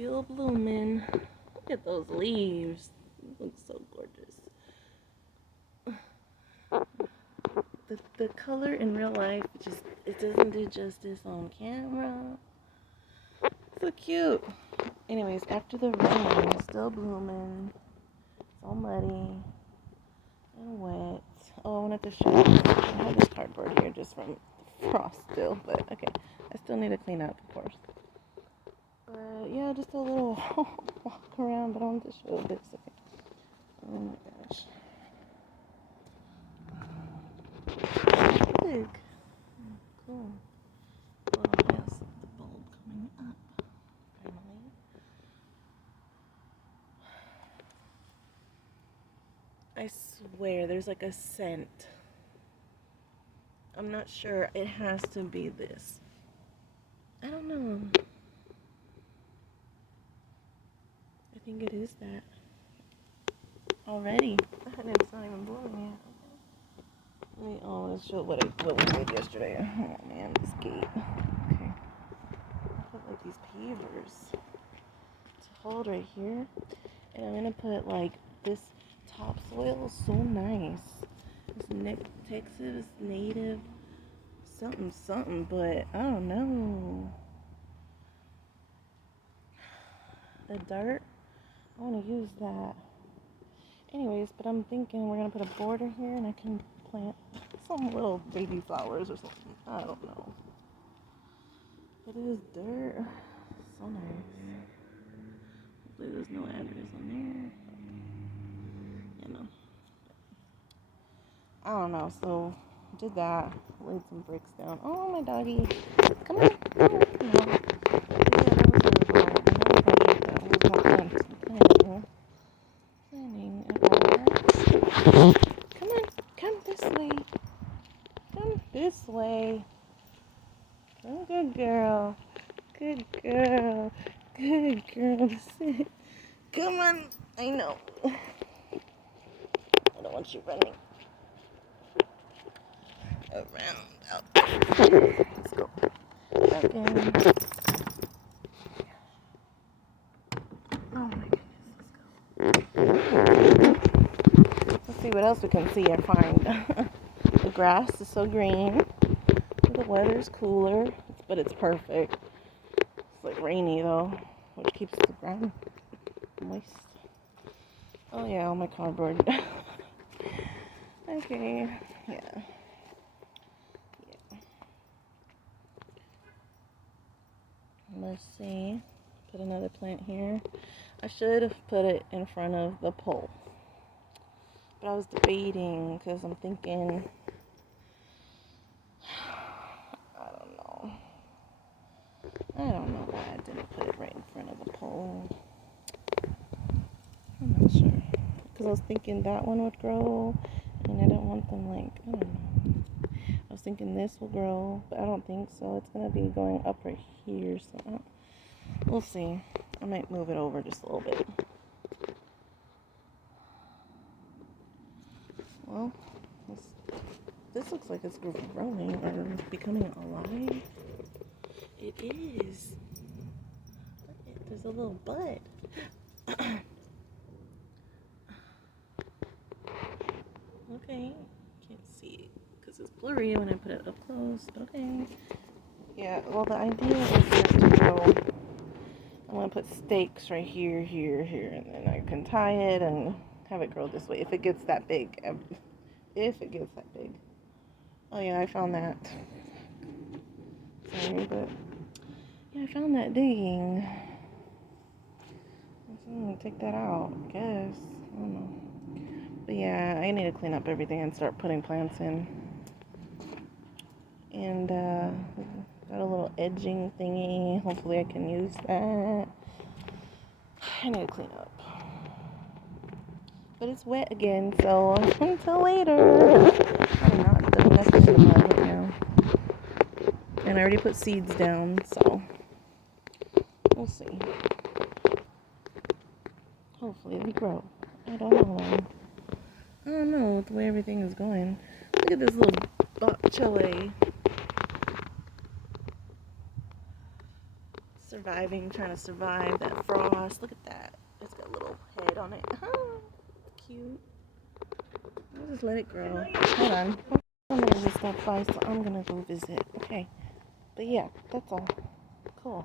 still blooming. Look at those leaves. It looks so gorgeous. The color in real life it doesn't do justice on camera. So cute. Anyways, after the rain, still blooming. It's all muddy and wet. Oh, I wanted to show you. I have this cardboard here just from frost still, but okay. I still need to clean up, of course. But yeah, just a little walk around, but I wanted to show this. Okay. Oh my gosh. Big. Cool. Well, yes, the bulb coming up. Finally. I swear, there's like a scent. I'm not sure. It has to be this. I don't know. I think it is that. Already. And it's not even blooming yet. Let's show what we did yesterday. Oh man, this gate. Okay. I put like these pavers to hold right here. And I'm gonna put like this topsoil. So nice. This Texas native something, but I don't know. The dirt, I want to use that. Anyways, but I'm thinking we're gonna put a border here, and I can plant some little baby flowers or something. I don't know. But it is dirt. So nice. Hopefully there's no address on there. You know. I don't know. So did that. Laid some bricks down. Oh, my doggy. Come on. Come on. Come on. Come this way. Come this way. Oh, good girl. Good girl. Good girl. Sit. Come on. I know. I don't want you running around. Out. Let's go. Okay. Oh my goodness. Let's go. Let's see what else we can see and find. The grass is so green. The weather's cooler, but it's perfect. It's like rainy though, which keeps the ground moist. Oh yeah, on my cardboard. Okay, yeah. Let's see. Put another plant here. I should have put it in front of the pole. But I was debating because I'm thinking, I don't know why I didn't put it right in front of the pole. I'm not sure. Because I was thinking that one would grow, and I don't want them like, I don't know. I was thinking this will grow, but I don't think so. It's going to be going up right here, so we'll see. I might move it over just a little bit. Well, this looks like it's growing or becoming alive. It is. There's a little bud. Okay, can't see it because it's blurry when I put it up close. Okay. Yeah, well, the idea is just to grow. I'm going to put stakes right here, and then I can tie it and have it grow this way if it gets that big. If it gets that big. Oh, yeah, I found that. Sorry, but yeah, I found that digging. I'm going to take that out, I guess. I don't know. But yeah, I need to clean up everything and start putting plants in. And got a little edging thingy. Hopefully I can use that. I need to clean up. But it's wet again, so until later. I'm not doing nothing in the mud right now. And I already put seeds down, so we'll see. Hopefully they grow. I don't know though. I don't know the way everything is going. Look at this little bok choy. It's a surviving, trying to survive that frost. Look at that. It's got a little head on it. Oh, cute. I'll just let it grow. Hold on. I'm gonna just stop by, so I'm gonna go visit. Okay. But yeah, that's all. Cool.